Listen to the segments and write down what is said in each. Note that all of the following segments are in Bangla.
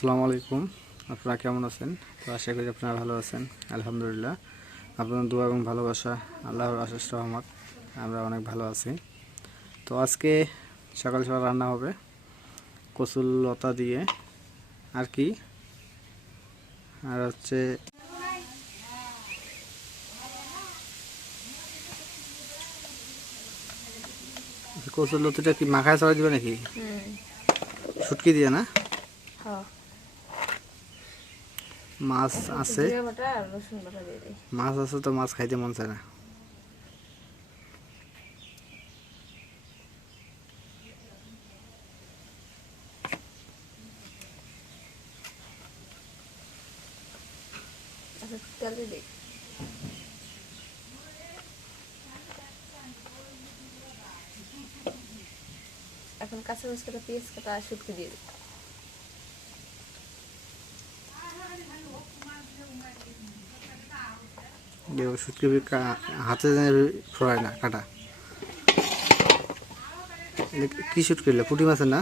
আসসালামু আলাইকুম। আপনারা কেমন আছেন? তো আশা করি আপনারা ভালো আছেন। আলহামদুলিল্লাহ, আপনাদের দোয়া এবং ভালোবাসা, আল্লাহর অশেষ রহমত, আমরা অনেক ভালো আছি। তো আজকে সকাল সকাল রান্না হবে কচুর লতা দিয়ে, আর কি আর হচ্ছে কচুর লতিটা কি মাখায় ছড়াই দিবে নাকি? শুটকি দিয়ে না? মাছ আছে, মাছ আছে তো মাছ খাইতে মন চায় না। এখন কাঁচামরিচ কাটা, পেঁয়াজ কাটা, শুটকি দিয়ে দিই। শুটকি হাতে ফ্রায় না কাটা। কি শুটকি? পুঁটি মাছের না?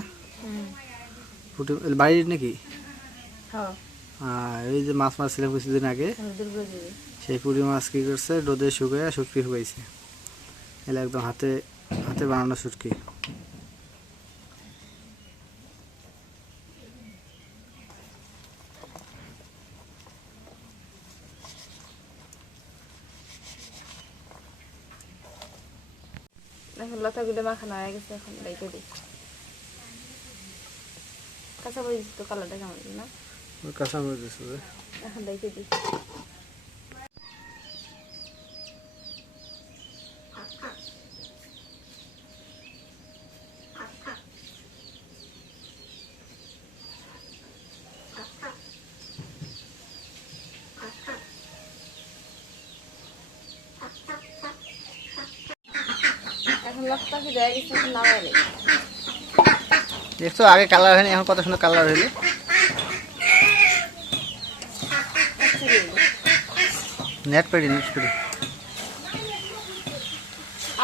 পুঁটি বাড়ির নাকি? এই যে মাছ মারছিলাম কিছুদিন আগে, সেই পুঁটি মাছ কি করছে, রোদে শুকিয়ে শুটকি শুকাইছে। এলে একদম হাতে হাতে বানানো শুটকি। এখন লতাগুলো মাখানো হয়ে গেছে, এখন রেখে দিই। কাঁচামরিচ তো কালারটা কেমন না? কাঁচামরিচ দিচ্ছে, এখন রেখে দিই। এখন লতা কি দেয়া গেছে, এখন নামাই নেই। দেখছো আগে কালার হয়নি, এখন কত সুন্দর কালার হইলে। নেট পেড়ি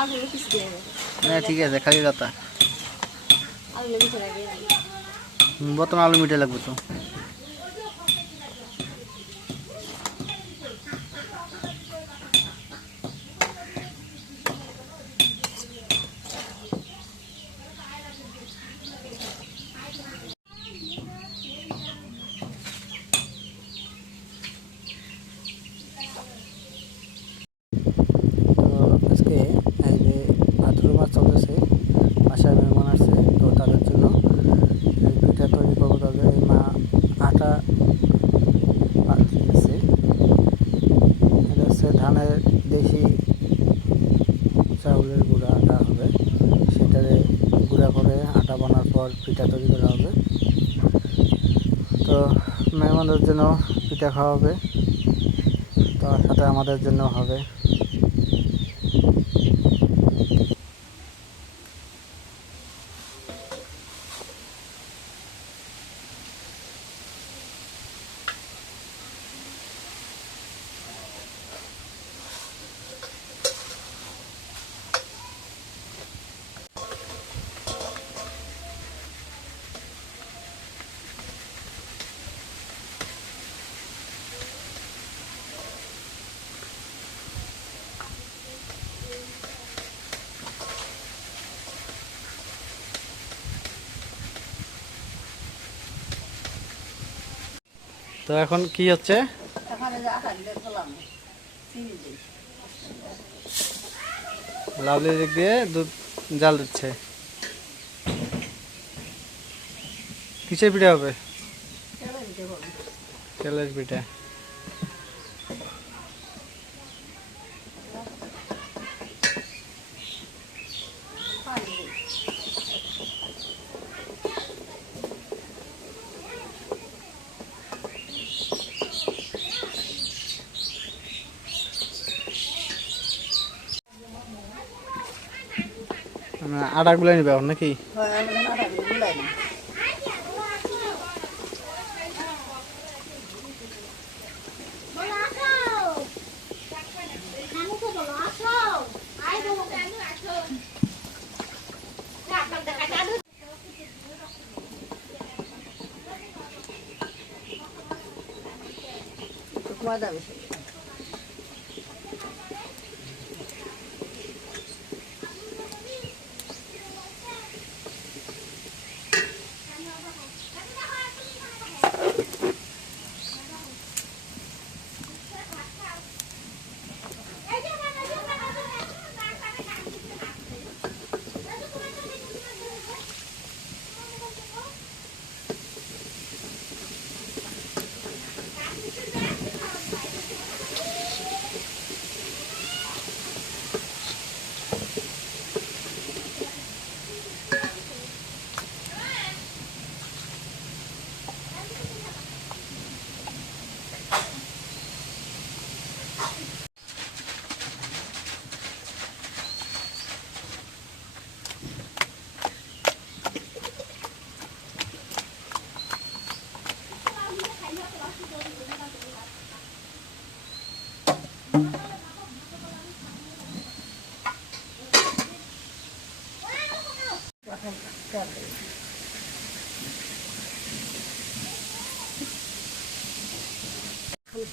আলু কিছু দিয়ে দেবো। হ্যাঁ ঠিক আছে, খালি লতা। আলু কিছু লাগে বর্তমানে আলু মিটে লাগবে তো। আজকে এই যে ভাদ্র মাছ চলতেছে, বাসায় মেহমান আসছে, তো তাদের জন্য এই পিঠা তৈরি করবো। তাদের এই মা আটা দিয়েছে, এটা হচ্ছে ধানের দেশি চাউলের গুঁড়া আটা হবে, সেটারে গুঁড়া করে আটা বানার পর পিঠা তৈরি করা হবে। তো মেহমানদের জন্য পিঠা খাওয়া হবে, তো সাথে আমাদের জন্য হবে। তো এখন কি হচ্ছে? লাভলি দিক দিয়ে দুধ জাল দিচ্ছে। কিসের পিঠা হবে? তেলের পিঠা। আটা গুলাই নিবে এখন নাকি? ময়দা বেশি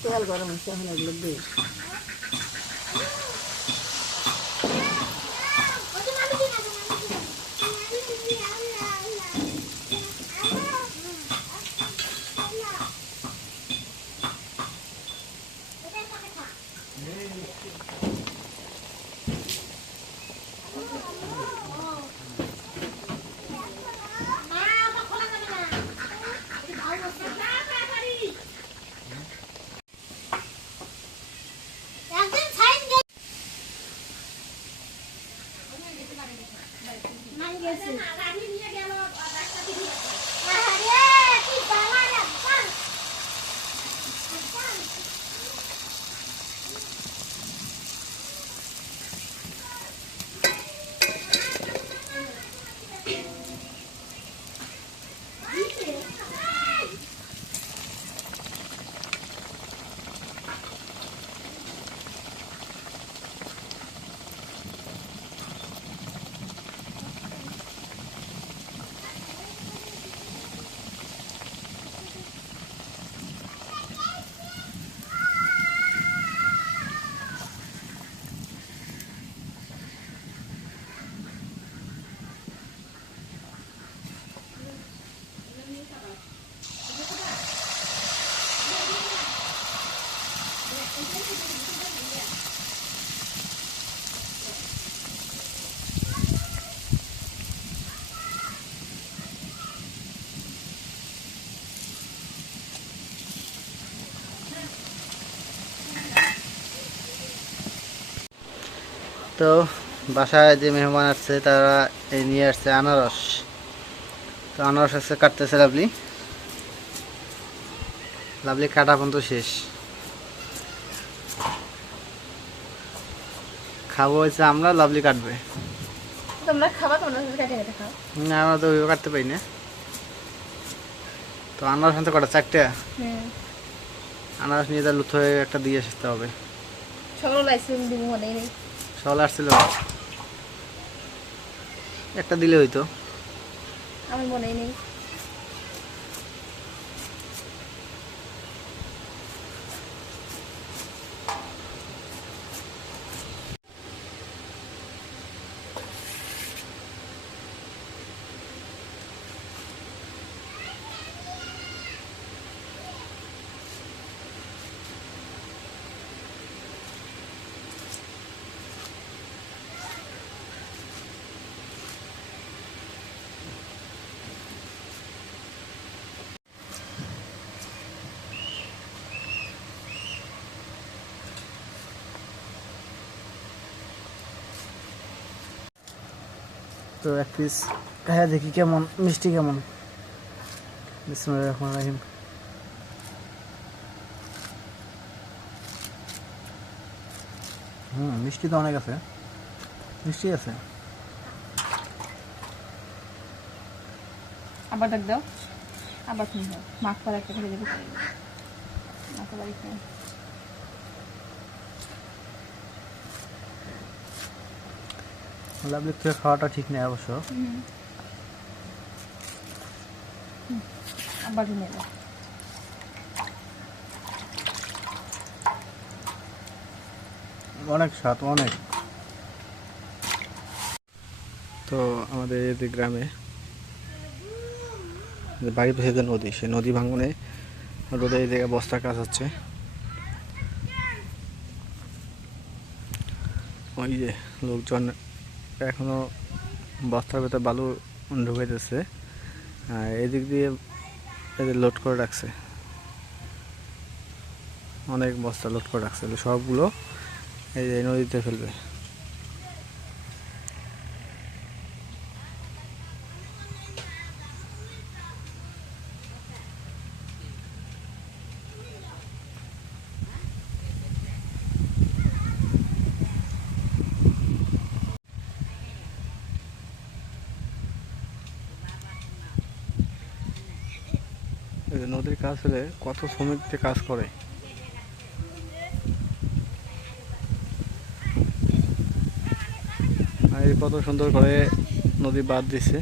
তেল গরম হচ্ছে এখন এগুলো দিই তো বাসায় যে মেহমান আসছে তারা এই নিয়ে আসছে আনারস। তো আনারস আসছে কাটতেছে লাভলি। লাভলি কাটা পর্যন্ত শেষ। খাবো হয়েছে আমরা, লাভলি কাটবে। তোমরা খাবা, তোমরা কেটে কেটে খাও। না, আমরা তো ওইভাবে কাটতে পারি না। তো আনারস আনতে কটা? 4টা। আনারস নিয়ে যা লুথ হয়ে একটা দিয়ে আসতে হবে। সকালে আইসক্রিম দিব মনে নেই। সকালে আসছিল, একটা দিলে হইতো। আমার মনে নেই। তো এক পিস, হ্যাঁ দেখি কেমন মিষ্টি, কেমন। বিসমিল্লাহির রহমানির রহিম। মিষ্টি তো অনেক আছে, মিষ্টি আছে। আবার ডাক দাও, আবার তুমি দাও। মাছ পর একটা করে দেবে। মাছ বাড়িতে লাভলি থেকে খাওয়াটা ঠিক নেই অবশ্য। আবার নিয়ে দাও। অনেক স্বাদ অনেক। তো আমাদের এই যে গ্রামে যে বাড়ি পাশে যে নদী, সেই নদী ভাঙনে রোদে এই জায়গায় বস্তার কাজ হচ্ছে। ওই যে লোকজন এখনো বস্তার ভেতর বালু ঢুকাইতেছে, আর এদিক দিয়ে এদের লোড করে রাখছে, অনেক বস্তা লোড করে রাখছে, সবগুলো এই যে নদীতে ফেলবে। এই যে নদীর কাজ হলে কত শ্রমিকদের কাজ করে। আর এই কত সুন্দর করে নদী বাঁধ দিছে।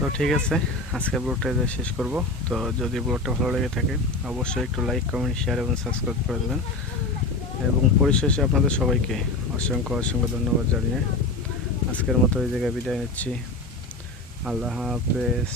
তো ঠিক আছে, আজকের ব্লগটা শেষ করব। তো যদি ব্লগটা ভালো লেগে থাকে অবশ্যই একটু লাইক, কমেন্ট, শেয়ার এবং সাবস্ক্রাইব করে দেবেন। এবং পরিশেষে আপনাদের সবাইকে অসংখ্য অসংখ্য ধন্যবাদ জানিয়ে আজকের মতো এই জায়গায় বিদায় নিচ্ছি। আল্লাহ হাফেজ।